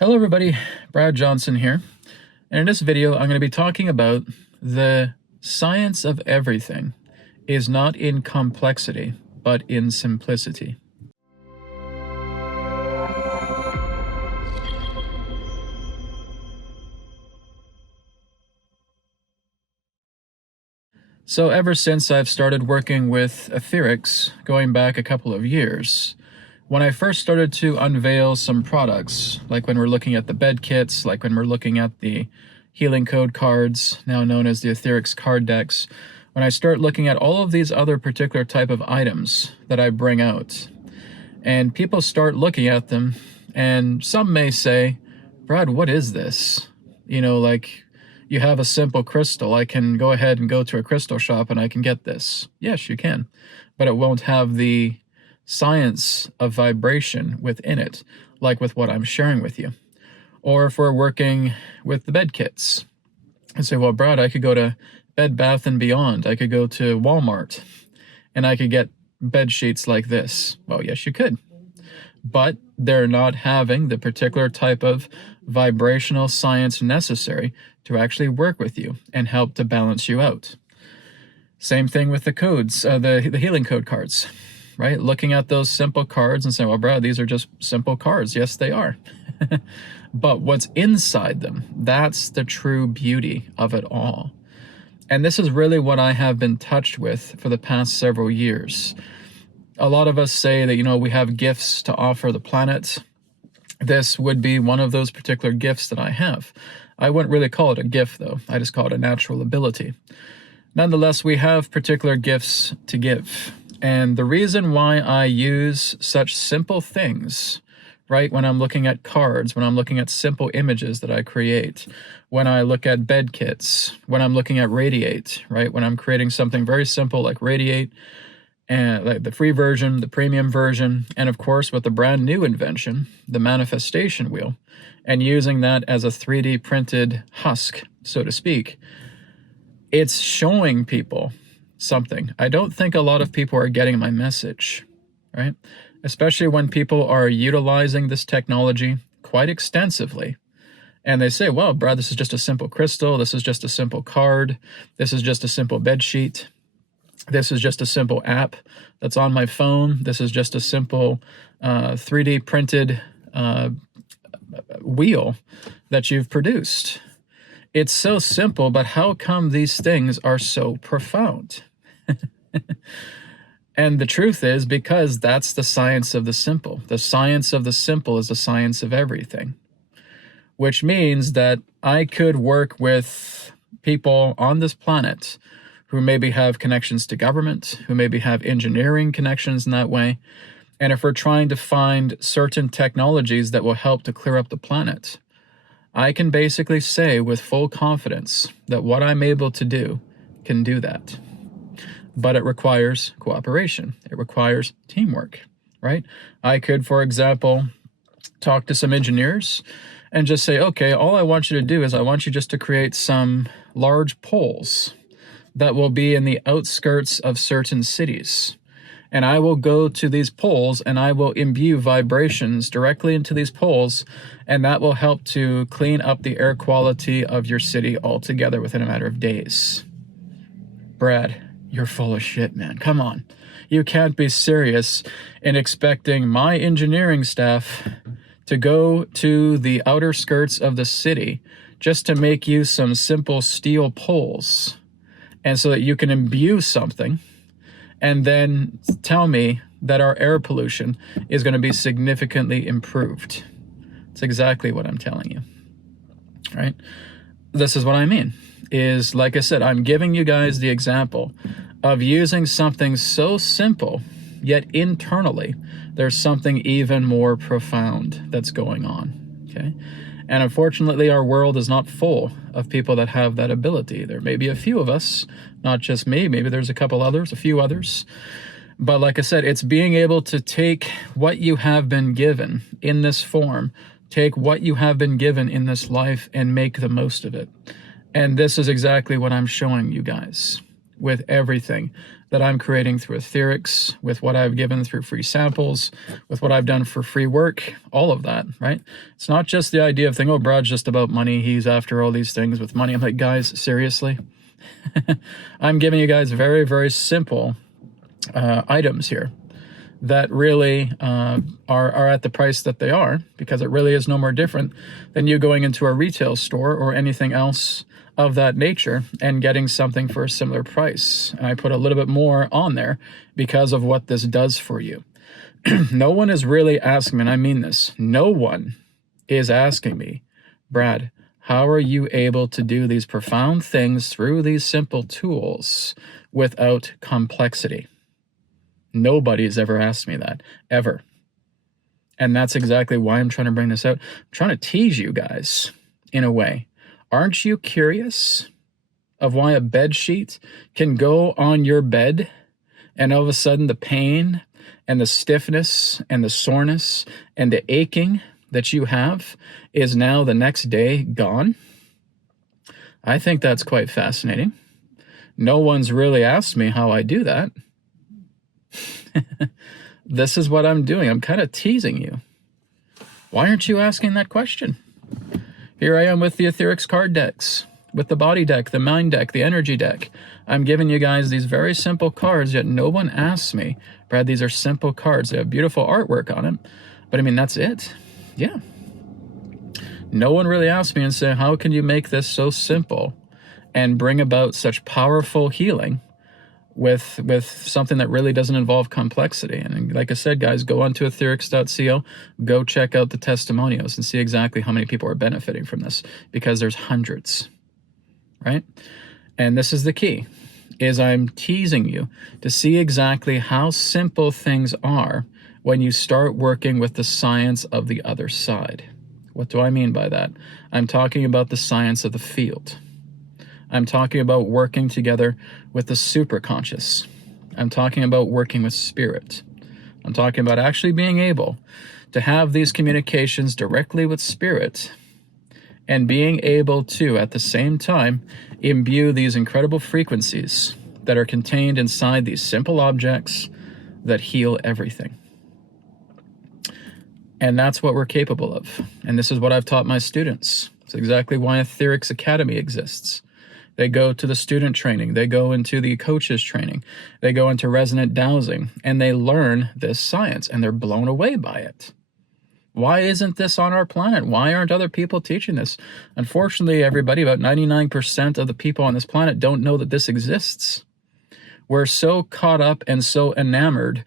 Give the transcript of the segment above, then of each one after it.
Hello everybody, Brad Johnson here, and in this video I'm going to be talking about the science of everything is not in complexity, but in simplicity. So ever since I've started working with etherics, going back a couple of years, when I first started to unveil some products, like when we're looking at the bed kits, like when we're looking at the healing code cards, now known as the etherics card decks, when I start looking at all of these other particular type of items that I bring out, and people start looking at them, and some may say, Brad, what is this? You know, like, you have a simple crystal. I can go ahead and go to a crystal shop and I can get this. Yes, you can, but it won't have the science of vibration within it, like with what I'm sharing with you. Or if we're working with the bed kits and say, well, Brad, I could go to Bed Bath & Beyond. I could go to Walmart and I could get bed sheets like this. Well, yes, you could. But they're not having the particular type of vibrational science necessary to actually work with you and help to balance you out. Same thing with the codes, the healing code cards, right? Looking at those simple cards and saying, well, Brad, these are just simple cards. Yes, they are. But what's inside them, that's the true beauty of it all. And this is really what I have been touched with for the past several years. A lot of us say that, you know, we have gifts to offer the planet. This would be one of those particular gifts that I have. I wouldn't really call it a gift, though. I just call it a natural ability. Nonetheless, we have particular gifts to give. And the reason why I use such simple things, right, when I'm looking at cards, when I'm looking at simple images that I create, when I look at bed kits, when I'm looking at Radiate, right, when I'm creating something very simple like Radiate, and like the free version, the premium version, and of course with the brand new invention, the manifestation wheel, and using that as a 3D printed husk, so to speak, it's showing people something. I don't think a lot of people are getting my message, right? Especially when people are utilizing this technology quite extensively. And they say, well, Brad, this is just a simple crystal. This is just a simple card. This is just a simple bed sheet. This is just a simple app that's on my phone. This is just a simple 3D printed wheel that you've produced. It's so simple, but how come these things are so profound? And the truth is, because that's the science of the simple. The science of the simple is the science of everything, which means that I could work with people on this planet who maybe have connections to government, who maybe have engineering connections in that way. And if we're trying to find certain technologies that will help to clear up the planet, I can basically say with full confidence that what I'm able to do can do that. But it requires cooperation. It requires teamwork, right? I could, for example, talk to some engineers and just say, okay, all I want you to do is I want you just to create some large poles that will be in the outskirts of certain cities. And I will go to these poles and I will imbue vibrations directly into these poles, and that will help to clean up the air quality of your city altogether within a matter of days. Brad, you're full of shit, man. Come on. You can't be serious in expecting my engineering staff to go to the outer skirts of the city just to make you some simple steel poles, and so that you can imbue something and then tell me that our air pollution is going to be significantly improved. It's exactly what I'm telling you, right? This is what I mean, is, like I said, I'm giving you guys the example of using something so simple, yet internally, there's something even more profound that's going on, okay? And unfortunately, our world is not full of people that have that ability. There may be a few of us, not just me, maybe there's a couple others, a few others. But like I said, it's being able to take what you have been given in this form, take what you have been given in this life and make the most of it. And this is exactly what I'm showing you guys, with everything that I'm creating through etherics, with what I've given through free samples, with what I've done for free work, all of that, right? It's not just the idea of thinking, oh, Brad's just about money. He's after all these things with money. I'm like, guys, seriously? I'm giving you guys very, very simple items here that really are at the price that they are, because it really is no more different than you going into a retail store or anything else of that nature and getting something for a similar price. And I put a little bit more on there because of what this does for you. No one is really asking me, and I mean this, no one is asking me, Brad, how are you able to do these profound things through these simple tools without complexity? Nobody's ever asked me that, ever. And that's exactly why I'm trying to bring this out. I'm trying to tease you guys, in a way. Aren't you curious of why a bed sheet can go on your bed and all of a sudden the pain and the stiffness and the soreness and the aching that you have is now the next day gone? I think that's quite fascinating. No one's really asked me how I do that. This is what I'm doing. I'm kind of teasing you. Why aren't you asking that question? Here I am with the etherics card decks, with the body deck, the mind deck, the energy deck. I'm giving you guys these very simple cards, yet no one asks me, Brad, these are simple cards. They have beautiful artwork on them. But I mean, that's it. Yeah. No one really asked me and said, how can you make this so simple and bring about such powerful healing with something that really doesn't involve complexity? And like I said, guys, go on to etherics.co, go check out the testimonials and see exactly how many people are benefiting from this, because there's hundreds, right? And this is the key, is I'm teasing you to see exactly how simple things are when you start working with the science of the other side. What do I mean by that? I'm talking about the science of the field. I'm talking about working together with the superconscious. I'm talking about working with spirit. I'm talking about actually being able to have these communications directly with spirit and being able to, at the same time, imbue these incredible frequencies that are contained inside these simple objects that heal everything. And that's what we're capable of. And this is what I've taught my students. It's exactly why Etherics Academy exists. They go to the student training, they go into the coaches training, they go into resonant dowsing, and they learn this science, and they're blown away by it. Why isn't this on our planet? Why aren't other people teaching this? Unfortunately, everybody, about 99% of the people on this planet don't know that this exists. We're so caught up and so enamored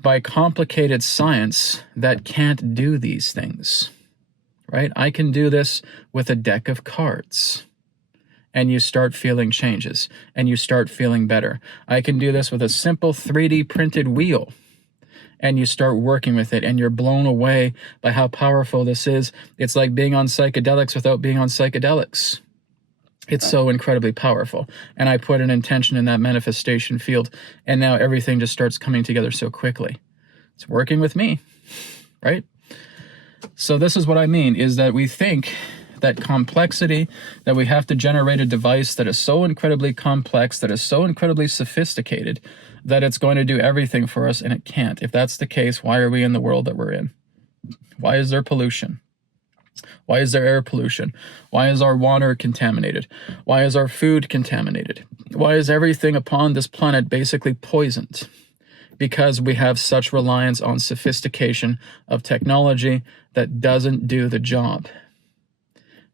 by complicated science that can't do these things, right? I can do this with a deck of cards, and you start feeling changes, and you start feeling better. I can do this with a simple 3D printed wheel, and you start working with it, and you're blown away by how powerful this is. It's like being on psychedelics without being on psychedelics. It's so incredibly powerful. And I put an intention in that manifestation field, and now everything just starts coming together so quickly. It's working with me, right? So this is what I mean, is that we think that complexity, that we have to generate a device that is so incredibly complex, that is so incredibly sophisticated, that it's going to do everything for us, and it can't. If that's the case, why are we in the world that we're in? Why is there pollution? Why is there air pollution? Why is our water contaminated? Why is our food contaminated? Why is everything upon this planet basically poisoned? Because we have such reliance on sophistication of technology that doesn't do the job.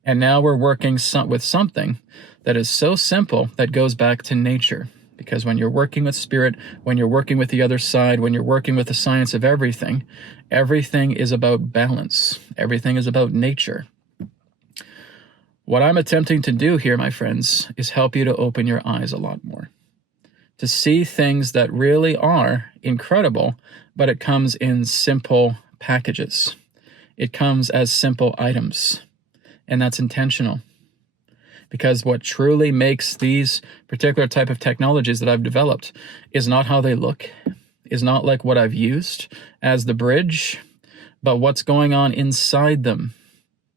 And now we're working with something that is so simple that goes back to nature. Because when you're working with spirit, when you're working with the other side, when you're working with the science of everything, everything is about balance. Everything is about nature. What I'm attempting to do here, my friends, is help you to open your eyes a lot more, to see things that really are incredible, but it comes in simple packages. It comes as simple items, and that's intentional. Because what truly makes these particular type of technologies that I've developed is not how they look, is not like what I've used as the bridge, but what's going on inside them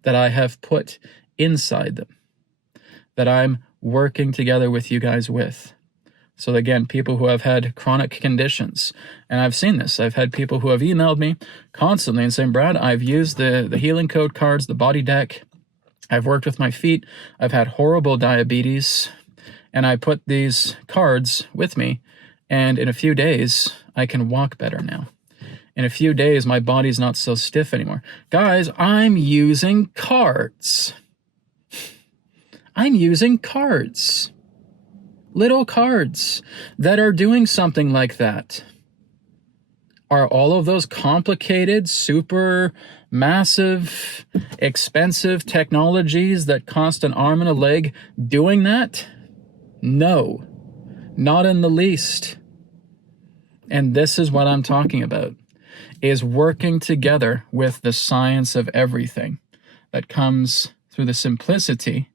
that I have put inside them, that I'm working together with you guys with. So again, people who have had chronic conditions, and I've seen this. I've had people who have emailed me constantly and saying, Brad, I've used the healing code cards, the body deck. I've worked with my feet. I've had horrible diabetes, and I put these cards with me, and in a few days, I can walk better now. In a few days, my body's not so stiff anymore. Guys, I'm using cards. I'm using cards. Little cards that are doing something like that. Are all of those complicated, super massive, expensive technologies that cost an arm and a leg doing that? No, not in the least. And this is what I'm talking about, is working together with the science of everything that comes through the simplicity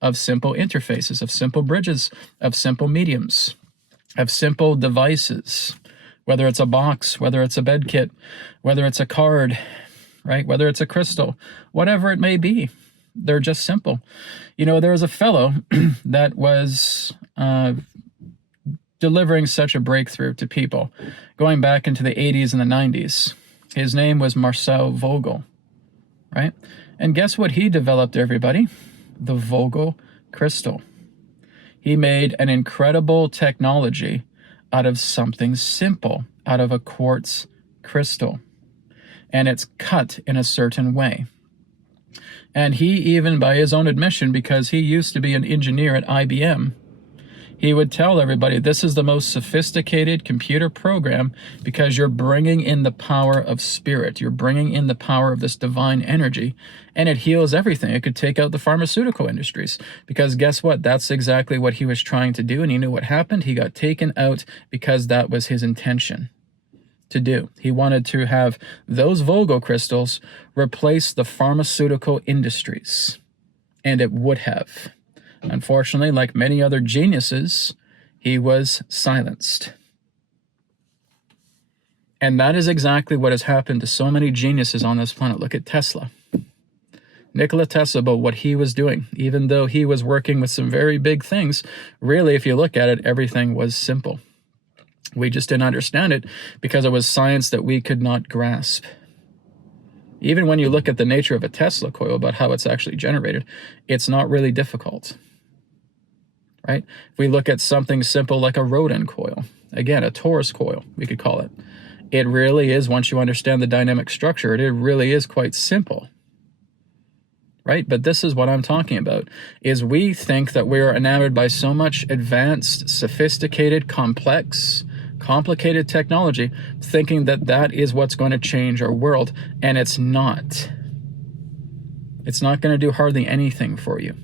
of simple interfaces, of simple bridges, of simple mediums, of simple devices, whether it's a box, whether it's a bed kit, whether it's a card, right? Whether it's a crystal, whatever it may be, they're just simple. You know, there was a fellow that was delivering such a breakthrough to people going back into the 80s and the 90s. His name was Marcel Vogel, right? And guess what he developed, everybody? The Vogel crystal. He made an incredible technology out of something simple, out of a quartz crystal. And it's cut in a certain way. And he even, by his own admission, because he used to be an engineer at IBM, he would tell everybody, this is the most sophisticated computer program because you're bringing in the power of spirit. You're bringing in the power of this divine energy, and it heals everything. It could take out the pharmaceutical industries because guess what? That's exactly what he was trying to do, and you know what happened? He got taken out because that was his intention to do. He wanted to have those Vogel crystals replace the pharmaceutical industries, and it would have. Unfortunately, like many other geniuses, he was silenced. And that is exactly what has happened to so many geniuses on this planet. Look at Tesla. Nikola Tesla, about what he was doing, even though he was working with some very big things, really, if you look at it, everything was simple. We just didn't understand it because it was science that we could not grasp. Even when you look at the nature of a Tesla coil, about how it's actually generated, it's not really difficult. Right? If we look at something simple like a Rodin coil, again, a torus coil, we could call it. It really is, once you understand the dynamic structure, it really is quite simple. Right? But this is what I'm talking about, is we think that we are enamored by so much advanced, sophisticated, complex, complicated technology, thinking that that is what's going to change our world, and it's not. It's not going to do hardly anything for you.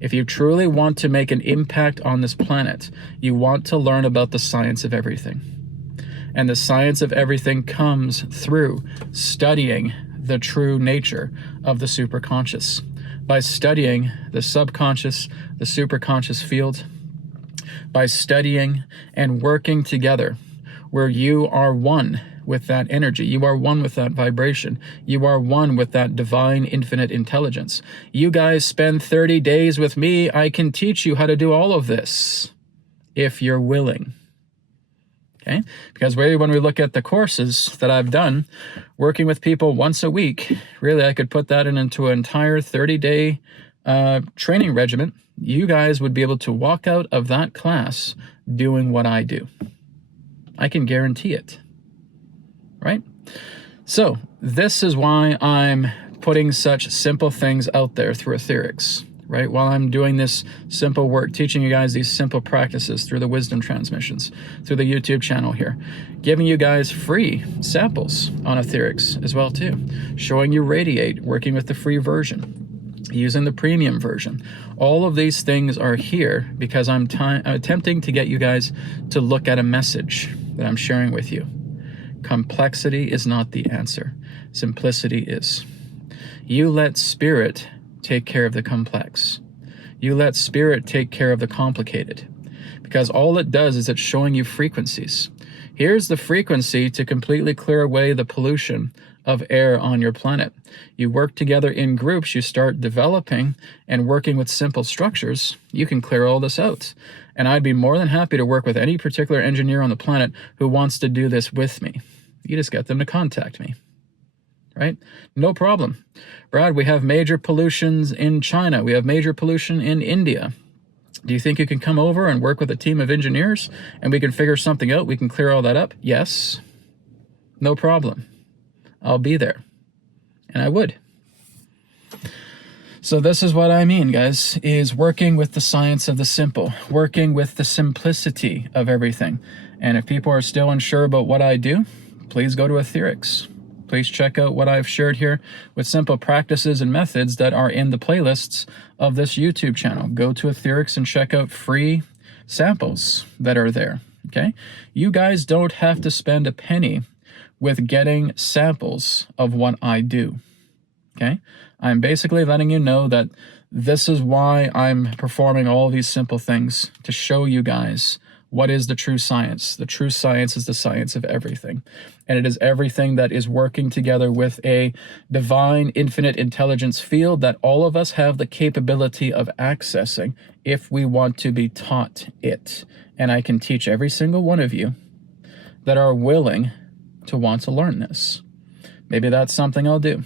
If you truly want to make an impact on this planet, you want to learn about the science of everything. And the science of everything comes through studying the true nature of the superconscious. By studying the subconscious, the superconscious field, by studying and working together, where you are one with that energy. You are one with that vibration. You are one with that divine infinite intelligence. You guys spend 30 days with me. I can teach you how to do all of this if you're willing. Okay? Because really, when we look at the courses that I've done, working with people once a week, really I could put that into an entire 30-day training regimen. You guys would be able to walk out of that class doing what I do. I can guarantee it. Right? So this is why I'm putting such simple things out there through etherics, right? While I'm doing this simple work, teaching you guys these simple practices through the wisdom transmissions, through the YouTube channel here, giving you guys free samples on etherics as well too, showing you radiate, working with the free version, using the premium version. All of these things are here because I'm attempting to get you guys to look at a message that I'm sharing with you. Complexity is not the answer. Simplicity is. You let spirit take care of the complex. You let spirit take care of the complicated. Because all it does is it's showing you frequencies. Here's the frequency to completely clear away the pollution of air on your planet. You work together in groups, you start developing and working with simple structures, you can clear all this out. And I'd be more than happy to work with any particular engineer on the planet who wants to do this with me. You just get them to contact me, right? No problem. Brad, we have major pollutions in China. We have major pollution in India. Do you think you can come over and work with a team of engineers and we can figure something out? We can clear all that up? Yes. No problem. I'll be there. And I would. So this is what I mean, guys, is working with the science of the simple, working with the simplicity of everything. And if people are still unsure about what I do, please go to Etherics. Please check out what I've shared here with simple practices and methods that are in the playlists of this YouTube channel. Go to Etherics and check out free samples that are there, okay? You guys don't have to spend a penny with getting samples of what I do, okay? I'm basically letting you know that this is why I'm performing all these simple things, to show you guys what is the true science. The true science is the science of everything. And it is everything that is working together with a divine, infinite intelligence field that all of us have the capability of accessing if we want to be taught it. And I can teach every single one of you that are willing to want to learn this. Maybe that's something I'll do.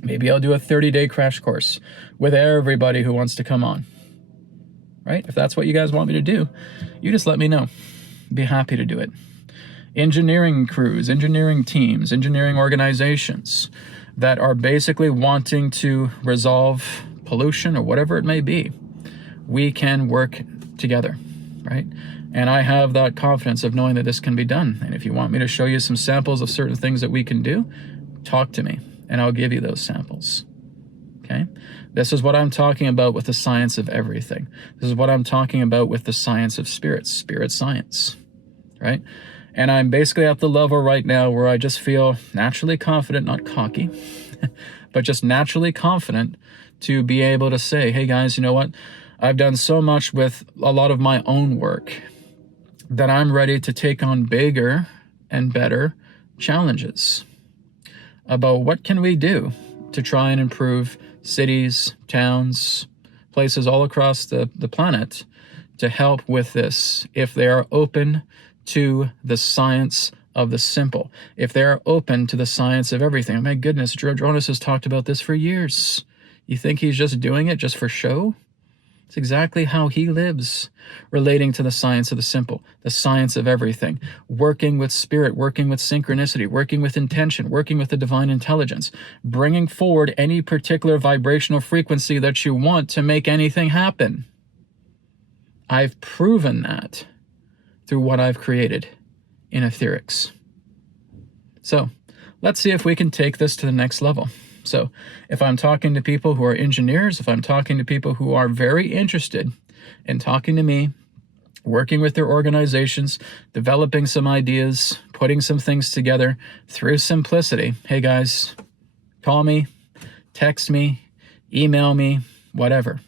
Maybe I'll do a 30-day crash course with everybody who wants to come on, right? If that's what you guys want me to do, you just let me know. I'd be happy to do it. Engineering crews, engineering teams, engineering organizations that are basically wanting to resolve pollution or whatever it may be, we can work together, right? And I have that confidence of knowing that this can be done. And if you want me to show you some samples of certain things that we can do, talk to me and I'll give you those samples, okay? This is what I'm talking about with the science of everything. This is what I'm talking about with the science of spirit science, right? And I'm basically at the level right now where I just feel naturally confident, not cocky, but just naturally confident to be able to say, hey guys, you know what? I've done so much with a lot of my own work that I'm ready to take on bigger and better challenges about what can we do to try and improve cities, towns, places all across the planet to help with this if they are open to the science of the simple, if they are open to the science of everything. Oh my goodness, Jonas has talked about this for years. You think he's just doing it just for show? It's exactly how he lives, relating to the science of the simple, the science of everything, working with spirit, working with synchronicity, working with intention, working with the divine intelligence, bringing forward any particular vibrational frequency that you want to make anything happen. I've proven that through what I've created in Etherics. So let's see if we can take this to the next level. So if I'm talking to people who are engineers, if I'm talking to people who are very interested in talking to me, working with their organizations, developing some ideas, putting some things together through simplicity, hey guys, call me, text me, email me, whatever.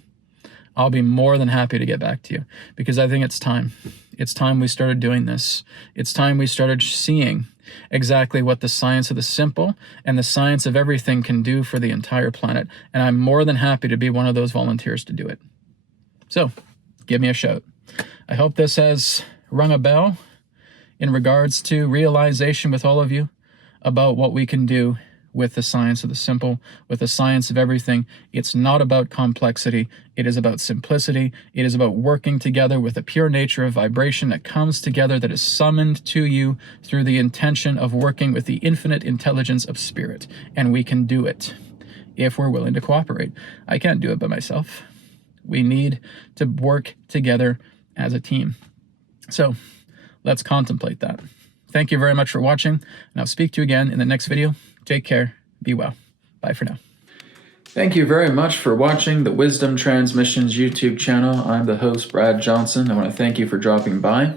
I'll be more than happy to get back to you because I think it's time. It's time we started doing this. It's time we started seeing exactly what the science of the simple and the science of everything can do for the entire planet. And I'm more than happy to be one of those volunteers to do it. So give me a shout. I hope this has rung a bell in regards to realization with all of you about what we can do with the science of the simple, with the science of everything. It's not about complexity. It is about simplicity. It is about working together with the pure nature of vibration that comes together, that is summoned to you through the intention of working with the infinite intelligence of spirit. And we can do it if we're willing to cooperate. I can't do it by myself. We need to work together as a team. So let's contemplate that. Thank you very much for watching, and I'll speak to you again in the next video. Take care. Be well. Bye for now. Thank you very much for watching the Wisdom Transmissions YouTube channel. I'm the host, Brad Johnson. I want to thank you for dropping by.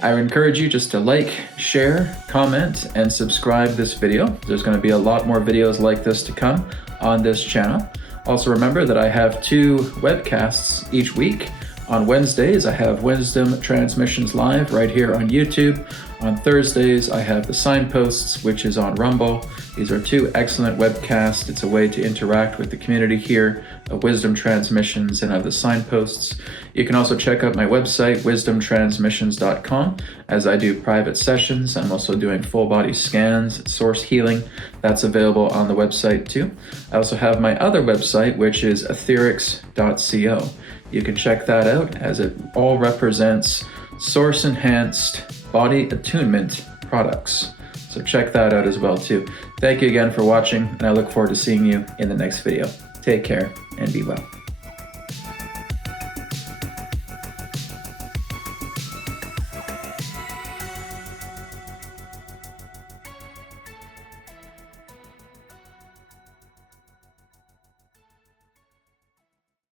I would encourage you just to like, share, comment, and subscribe this video. There's going to be a lot more videos like this to come on this channel. Also remember that I have 2 webcasts each week. On Wednesdays, I have Wisdom Transmissions Live right here on YouTube. On Thursdays, I have the Signposts, which is on Rumble. These are two excellent webcasts. It's a way to interact with the community here of Wisdom Transmissions and of the Signposts. You can also check out my website, wisdomtransmissions.com, as I do private sessions. I'm also doing full body scans, source healing. That's available on the website too. I also have my other website, which is etherics.co. You can check that out, as it all represents source enhanced body attunement products. So check that out as well too. Thank you again for watching, and I look forward to seeing you in the next video. Take care and be well.